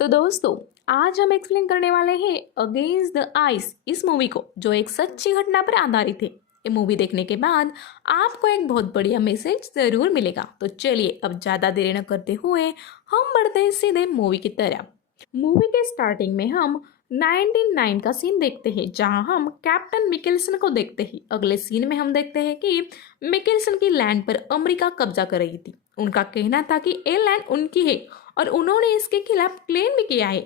तो दोस्तों, आज हम एक्सप्लेन करने वाले हैं अगेंस्ट द आइस इस मूवी को, जो एक सच्ची घटना पर आधारित है। ये मूवी देखने के बाद आपको एक बहुत बढ़िया मैसेज जरूर मिलेगा। तो चलिए अब ज़्यादा देरी न करते हुए हम बढ़ते हैं सीधे मूवी की तरफ। मूवी के स्टार्टिंग में हम 1909 का सीन देखते हैं, जहां हम कैप्टन मिकेल्सन को देखते हैं। अगले सीन में हम देखते हैं कि मिकेल्सन की लैंड पर अमेरिका कब्जा कर रही थी। उनका कहना था कि ये लैंड उनकी है और उन्होंने इसके खिलाफ क्लेम भी किया है,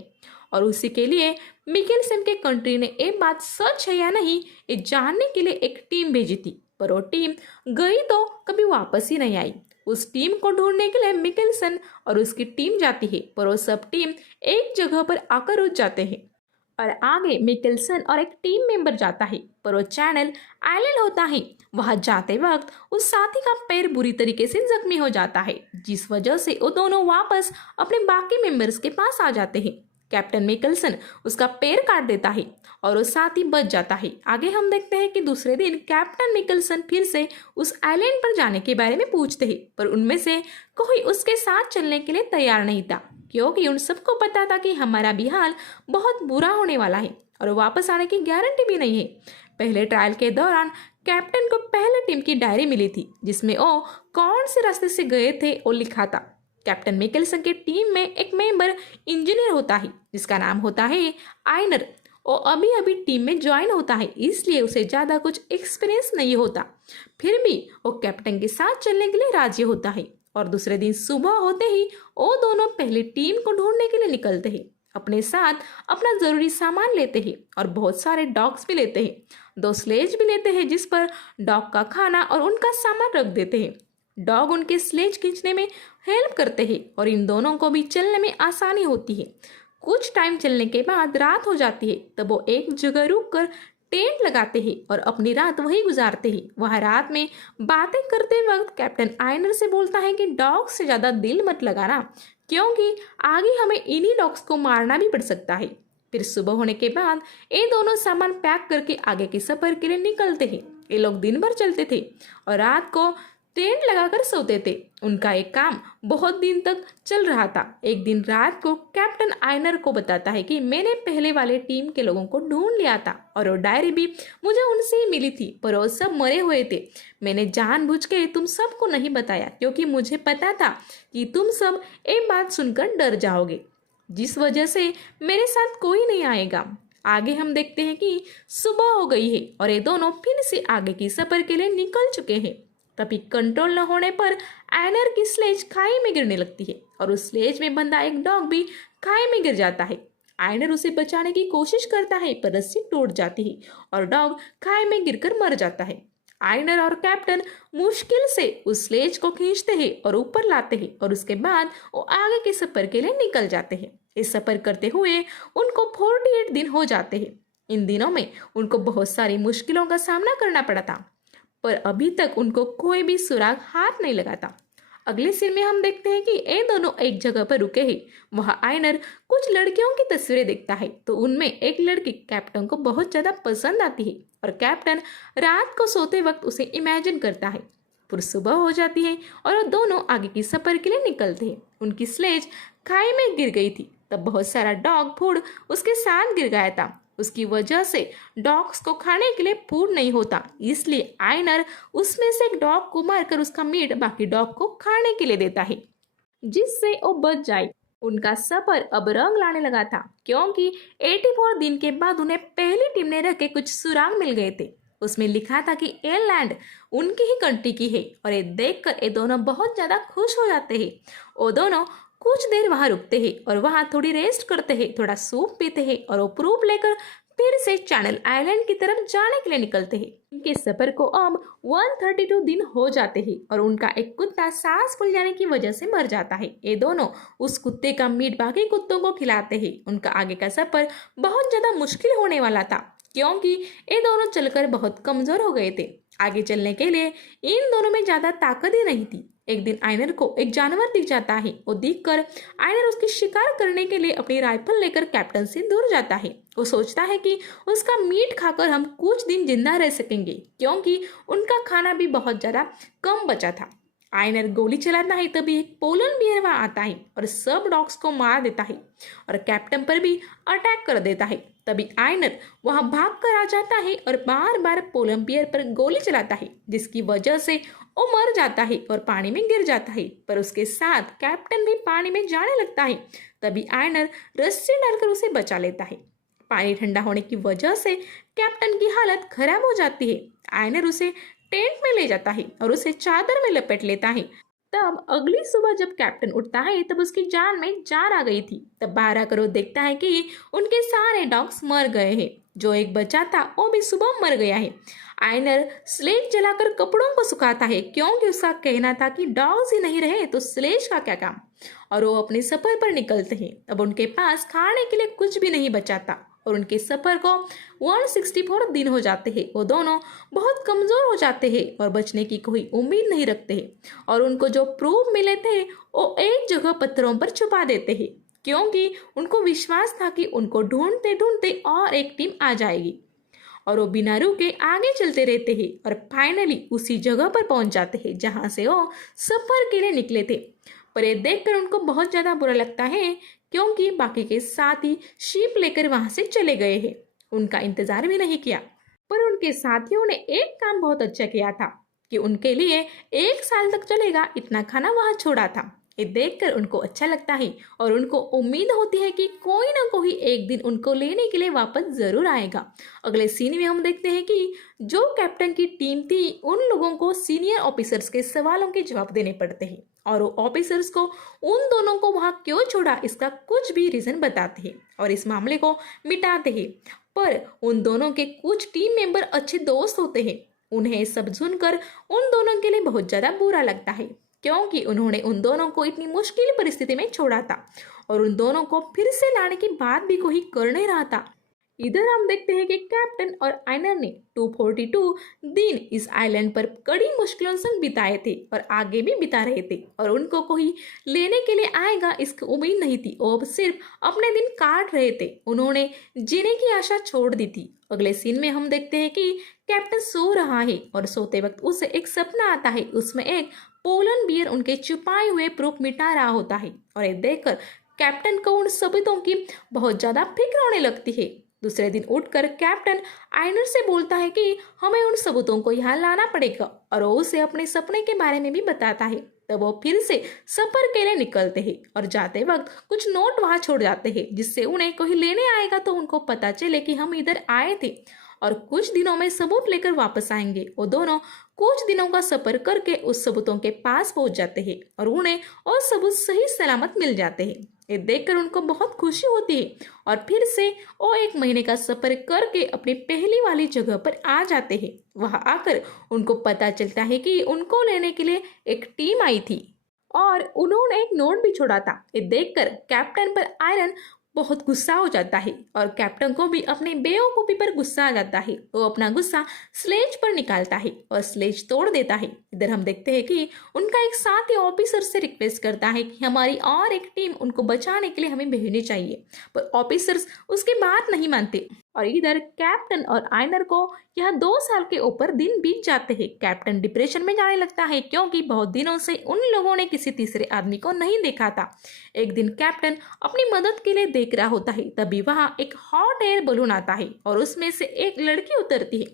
और उसी के लिए मिकेल्सन के कंट्री ने ये बात सच है या नहीं ये जानने के लिए एक टीम भेजी थी। पर वो टीम गई तो कभी वापस ही नहीं आई। उस टीम को ढूंढने के लिए मिकेल्सन और उसकी टीम जाती है, पर वो सब टीम एक जगह पर आकर रुक जाते हैं। और आगे मिकेल्सन और एक टीम मेंबर जाता है, पर वो चैनल आइलैंड होता है। वहां जाते वक्त उस साथी का पैर बुरी तरीके से जख्मी हो जाता है, जिस वजह से वो दोनों वापस अपने बाकी मेंबर्स के पास आ जाते हैं। कैप्टन मिकेल्सन उसका पैर काट देता है और वो साथी बच जाता है। आगे हम देखते हैं कि दूसरे दिन कैप्टन मिकेल्सन फिर से उस आइलैंड पर जाने के बारे में पूछते हैं, पर उनमें से कोई उसके साथ चलने के लिए तैयार नहीं था, क्योंकि उन सबको पता था कि हमारा भी हाल बहुत बुरा होने वाला है और वापस आने की गारंटी भी नहीं है। पहले ट्रायल के दौरान कैप्टन को पहले टीम की डायरी मिली थी, जिसमें वो कौन से रास्ते से गए थे वो लिखा था। कैप्टन मिकेल्सन के टीम में एक मेंबर इंजीनियर होता है, जिसका नाम होता है आइनर। वो अभी अभी टीम में ज्वाइन होता है, इसलिए उसे ज़्यादा कुछ एक्सपीरियंस नहीं होता। फिर भी वो कैप्टन के साथ चलने के लिए राजी होता है। और दूसरे दिन सुबह होते ही वो दोनों पहले टीम को ढूंढने के लिए निकलते हैं। अपने साथ अपना जरूरी सामान लेते हैं और बहुत सारे डॉग्स भी लेते हैं। 2 स्लेज भी लेते हैं, जिस पर डॉग का खाना और उनका सामान रख देते हैं। डॉग उनके स्लेज खींचने में हेल्प करते हैं और इन दोनों को भी चलने में आसानी होती है। कुछ टाइम चलने के बाद रात हो जाती है, तब वो एक जगह रुककर टेंट लगाते हैं और अपनी रात वहीं गुजारते हैं। वह रात में बातें करते वक्त कैप्टन आइनर से बोलता है कि डॉग से ज़्यादा दिल मत लगाना, क्योंकि आगे हमें इन्हीं डॉग्स को मारना भी पड़ सकता है। फिर सुबह होने के बाद ये दोनों सामान पैक करके आगे के सफर के लिए निकलते हैं। ये लोग दिन भर चलते थे और रात को टेंट लगाकर सोते थे। उनका एक काम बहुत दिन तक चल रहा था। एक दिन रात को कैप्टन आइनर को बताता है कि मैंने पहले वाले टीम के लोगों को ढूंढ लिया था और वो डायरी भी मुझे उनसे ही मिली थी, पर वो सब मरे हुए थे। मैंने जानबूझ के तुम सबको नहीं बताया, क्योंकि मुझे पता था कि तुम सब एक बात सुनकर डर जाओगे, जिस वजह से मेरे साथ कोई नहीं आएगा। आगे हम देखते हैं कि सुबह हो गई है और ये दोनों फिर से आगे की सफर के लिए निकल चुके हैं। तभी कंट्रोल न होने पर आइनर की स्लेज खाई में गिरने लगती है और उस स्लेज में बंधा एक डॉग भी खाई में गिर जाता है। आइनर उसे बचाने की कोशिश करता है, पर रस्सी टूट जाती है और डॉग खाई में गिरकर मर जाता है। आइनर और कैप्टन मुश्किल से उस स्लेज को खींचते हैं और ऊपर लाते हैं और उसके बाद वो आगे के सफर के लिए निकल जाते हैं। इस सफर करते हुए उनको 48 दिन हो जाते हैं। इन दिनों में उनको बहुत सारी मुश्किलों का सामना करना पड़ा था, पर अभी तक उनको कोई भी सुराग हाथ नहीं लगा था। अगले सीन में हम देखते हैं कि ये दोनों एक जगह पर रुके हैं। वहाँ आइनर कुछ लड़कियों की तस्वीरें देखता है, तो उनमें एक लड़की कैप्टन को बहुत ज़्यादा पसंद आती है और कैप्टन रात को सोते वक्त उसे इमेजिन करता है। फिर सुबह हो जाती है और वो दोनों आगे की सफर के लिए निकलते हैं। उनकी स्लेज खाई में गिर गई थी, तब बहुत सारा डॉग फूड उसके साथ गिर गया था। उसकी वजह से डॉग्स को खाने के लिए फूड नहीं होता, इसलिए आइनर उसमें से एक डॉग को मारकर उसका मीट बाकी डॉग को खाने के लिए देता है, जिससे वो बच जाए। उनका सफर अब रंग लाने लगा था, क्योंकि 84 दिन के बाद उन्हें पहली टीम ने रखे कुछ सुराग मिल गए थे। उसमें लिखा था कि ये लैंड उनकी ही कंट्री की है, और ये देखकर ये दोनों बहुत ज़्यादा खुश हो जाते हैं। वो दोनों कुछ देर वहां रुकते हैं और वहां थोड़ी रेस्ट करते हैं, थोड़ा सूप पीते हैं और वो प्रूफ लेकर फिर से चैनल आइलैंड की तरफ जाने के लिए निकलते हैं। इनके सफर को अब 132 दिन हो जाते हैं और उनका एक कुत्ता सांस फूल जाने की वजह से मर जाता है। ये दोनों उस कुत्ते का मीट बाकी कुत्तों को खिलाते हैं। उनका आगे का सफर बहुत ज्यादा मुश्किल होने वाला था, क्योंकि ये दोनों चलकर बहुत कमजोर हो गए थे। आगे चलने के लिए इन दोनों में ज्यादा ताकत ही नहीं थी। एक दिन आइनर को एक जानवर दिख जाता है। वो दिखकर आइनर उसकी शिकार करने के लिए अपनी राइफल लेकर कैप्टन से दूर जाता है। वो सोचता है कि उसका मीट खाकर हम कुछ दिन जिंदा रह सकेंगे, क्योंकि उनका खाना भी बहुत ज़्यादा कम बचा था। आयनर गोली चलाता है तभी एक पोलन बियर वहां आता है और सब डॉग्स को मार देता है और कैप्टन पर भी अटैक कर देता है। तभी आयनर वहां भाग कर आ जाता है और बार बार पोलन बियर पर गोली चलाता है, जिसकी वजह से वो मर जाता है और पानी में गिर जाता है। पर उसके साथ कैप्टन भी पानी में जाने लगता है। तभी आयनर रस्सी डालकर उसे बचा लेता है। पानी ठंडा होने की वजह से कैप्टन की हालत खराब हो जाती है। आयनर उसे टेंट में ले जाता है और उसे चादर में लपेट लेता है। तब अगली सुबह जब कैप्टन उठता है तब उसकी जान में जान आ गई थी। तब बाहर आकर वो देखता है कि उनके सारे डॉग्स मर गए हैं। जो एक बचा था वो भी सुबह मर गया है। आयनर स्लेज जलाकर कपड़ों को सुखाता है, क्योंकि उसका कहना था कि डॉग्स ही नहीं रहे तो स्लेज का क्या काम। और वो अपने सफर पर निकलते हैं। अब उनके पास खाने के लिए कुछ भी नहीं बचाता और उनके सफर को 164 दिन हो जाते हैं। वो दोनों बहुत कमजोर हो जाते हैं और बचने की कोई उम्मीद नहीं रखते हैं। और उनको जो प्रूफ मिले थे वो एक जगह पत्थरों पर छुपा देते हैं, क्योंकि उनको विश्वास था कि उनको ढूंढते ढूंढते और एक टीम आ जाएगी। और वो बिना रुके आगे चलते रहते हैं और फाइनली उसी जगह पर पहुंच जाते हैं जहां से वो सफर के लिए निकले थे। पर ये देखकर उनको बहुत ज्यादा बुरा लगता है, क्योंकि बाकी के साथी शीप लेकर वहां से चले गए हैं। उनका इंतजार भी नहीं किया। पर उनके साथियों ने एक काम बहुत अच्छा किया था कि उनके लिए 1 साल तक चलेगा इतना खाना वहां छोड़ा था। ये देखकर उनको अच्छा लगता है और उनको उम्मीद होती है कि कोई ना कोई एक दिन उनको लेने के लिए वापस जरूर आएगा। अगले सीन में हम देखते हैं कि जो कैप्टन की टीम थी उन लोगों को सीनियर ऑफिसर्स के सवालों के जवाब देने पड़ते हैं और वो ऑफिसर्स को उन दोनों को वहां क्यों छोड़ा इसका कुछ भी रीजन बताते हैं और इस मामले को मिटाते हैं। पर उन दोनों के कुछ टीम मेंबर अच्छे दोस्त होते हैं। उन्हें सब सुनकर उन दोनों के लिए बहुत ज्यादा बुरा लगता है, क्योंकि उन्होंने उन दोनों को इतनी मुश्किल परिस्थिति में छोड़ा था और उन दोनों को फिर से लाने की बात भी कोई कर नहीं रहा था। इधर हम देखते हैं कि कैप्टन और आयनर ने 242 दिन इस आइलैंड पर कड़ी मुश्किलों से बिताए थे और आगे भी बिता रहे थे और उनको कोई लेने के लिए आएगा इसकी उम्मीद नहीं थी। वो अब सिर्फ अपने दिन काट रहे थे। उन्होंने जीने की आशा छोड़ दी थी। अगले सीन में हम देखते हैं कि कैप्टन सो रहा है और सोते वक्त उसे एक सपना आता है। उसमें एक पोलन बियर उनके छुपाए हुए प्रूफ मिटा रहा होता है और ये देखकर कैप्टन को उन सबूतों की बहुत ज्यादा फिक्र होने लगती है। दूसरे दिन उठकर कैप्टन आयनर से बोलता है कि हमें उन सबूतों को यहाँ लाना पड़ेगा और वो उसे अपने सपने के बारे में भी बताता है। तब वो फिर से सफर के लिए निकलते हैं और जाते वक्त कुछ नोट वहां छोड़ जाते हैं, जिससे उन्हें कोई लेने आएगा तो उनको पता चले कि हम इधर आए थे और कुछ दिनों में सबूत लेकर वापस आएंगे। वो दोनों कुछ दिनों का सफर करके उस सबूतों के पास पहुंच जाते हैं और उन्हें और सबूत सही सलामत मिल जाते हैं। ये देखकर उनको बहुत खुशी होती है और फिर से वो 1 महीने का सफर करके अपनी पहली वाली जगह पर आ जाते हैं। वहां आकर उनको पता चलता है कि उनको लेने के लिए एक टीम आई थी और उन्होंने एक नोट भी छोड़ा था। ये देखकर कैप्टन पर आयरन बहुत गुस्सा हो जाता है और कैप्टन को भी अपने बेवकूफी पर गुस्सा आ जाता है। वो अपना गुस्सा स्लेज पर निकालता है और स्लेज तोड़ देता है। इधर हम देखते हैं कि उनका एक साथी ऑफिसर से रिक्वेस्ट करता है कि हमारी और एक टीम उनको बचाने के लिए हमें भेजनी चाहिए, पर ऑफिसर्स उसकी बात नहीं मानते। और इधर कैप्टन और आयनर को यह 2 साल के ऊपर दिन बीत जाते हैं। कैप्टन डिप्रेशन में जाने लगता है, क्योंकि बहुत दिनों से उन लोगों ने किसी तीसरे आदमी को नहीं देखा था। एक दिन कैप्टन अपनी मदद के लिए देख रहा होता है, तभी वहां एक हॉट एयर बलून आता है और उसमें से एक लड़की उतरती है।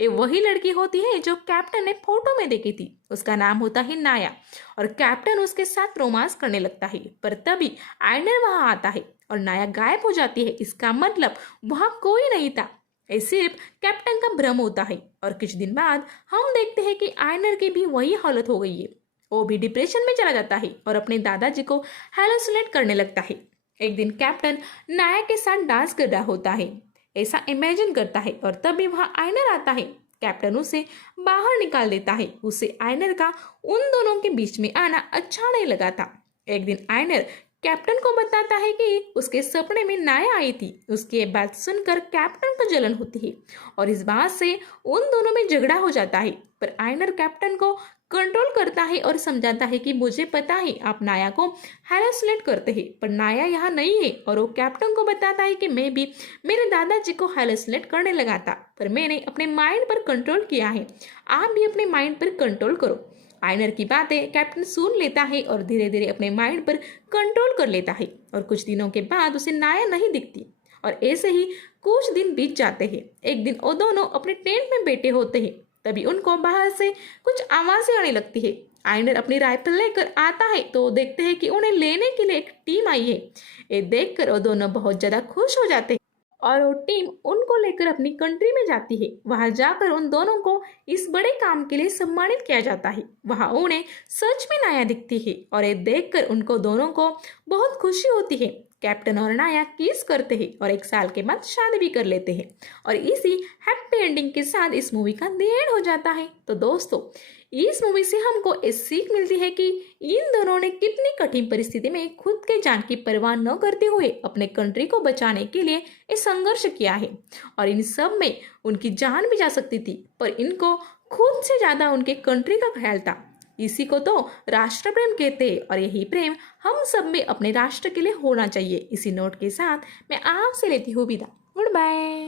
ये वही लड़की होती है जो कैप्टन ने फोटो में देखी थी। उसका नाम होता है नाया और कैप्टन उसके साथ रोमांस करने लगता है। पर तभी आयनर वहां आता है और नाया गायब हो जाती है। इसका मतलब वहां कोई नहीं था, ये सिर्फ कैप्टन का भ्रम होता है। और कुछ दिन बाद हम देखते हैं कि आयनर की भी वही हालत हो गई है। वो भी डिप्रेशन में चला जाता है और अपने दादाजी को हैलुसिनेट करने लगता है। एक दिन कैप्टन नाया के साथ डांस कर रहा होता है, ऐसा इमेजिन करता है और तभी वहां आयनर आता है। कैप्टन उसे बाहर निकाल देता है। उसे आयनर का उन दोनों के बीच में आना अच्छा नहीं लगा था। एक दिन आयनर कैप्टन को बताता है कि उसके सपने में नाया आई थी। उसकी बात सुनकर कैप्टन को जलन होती है और इस बात से उन दोनों में झगड़ा हो जाता है। पर आयनर कैप्टन को कंट्रोल करता है और समझाता है कि मुझे पता है आप नाया को हैलुसिनेट करते हैं, पर नाया यहाँ नहीं है। और वो कैप्टन को बताता है कि मैं भी मेरे दादाजी को हैलुसिनेट करने लगा था, पर मैंने अपने माइंड पर कंट्रोल किया है। आप भी अपने माइंड पर कंट्रोल करो। आयनर की बातें कैप्टन सुन लेता है और धीरे धीरे अपने माइंड पर कंट्रोल कर लेता है और कुछ दिनों के बाद उसे नाया नहीं दिखती और ऐसे ही कुछ दिन बीत जाते हैं। एक दिन वो दोनों अपने टेंट में बैठे होते हैं, तभी उनको बाहर से कुछ आवाजें आने लगती है। आयनर अपनी राइफल लेकर आता है तो वो देखते हैं कि उन्हें लेने के लिए एक टीम आई है। ये देखकर वो दोनों बहुत ज़्यादा खुश हो जाते हैं और वो टीम उनको लेकर अपनी कंट्री में जाती है। वहां जाकर उन दोनों को इस बड़े काम के लिए सम्मानित किया जाता है। वहां उन्हें सच में नाया दिखती है और ये देखकर उनको दोनों को बहुत खुशी होती है। कैप्टन और नाया किस करते हैं और एक साल के बाद शादी भी कर लेते हैं और इसी हैप्पी एंडिंग के साथ इस मूवी का द एंड हो जाता है। तो दोस्तों, इस मूवी से हमको ये सीख मिलती है कि इन दोनों ने कितनी कठिन परिस्थिति में खुद के जान की परवाह न करते हुए अपने कंट्री को बचाने के लिए ये संघर्ष किया है और इन सब में उनकी जान भी जा सकती थी, पर इनको खुद से ज़्यादा उनके कंट्री का ख्याल था। इसी को तो राष्ट्र प्रेम कहते हैं और यही प्रेम हम सब में अपने राष्ट्र के लिए होना चाहिए। इसी नोट के साथ मैं आपसे लेती हूँ विदा। Good bye.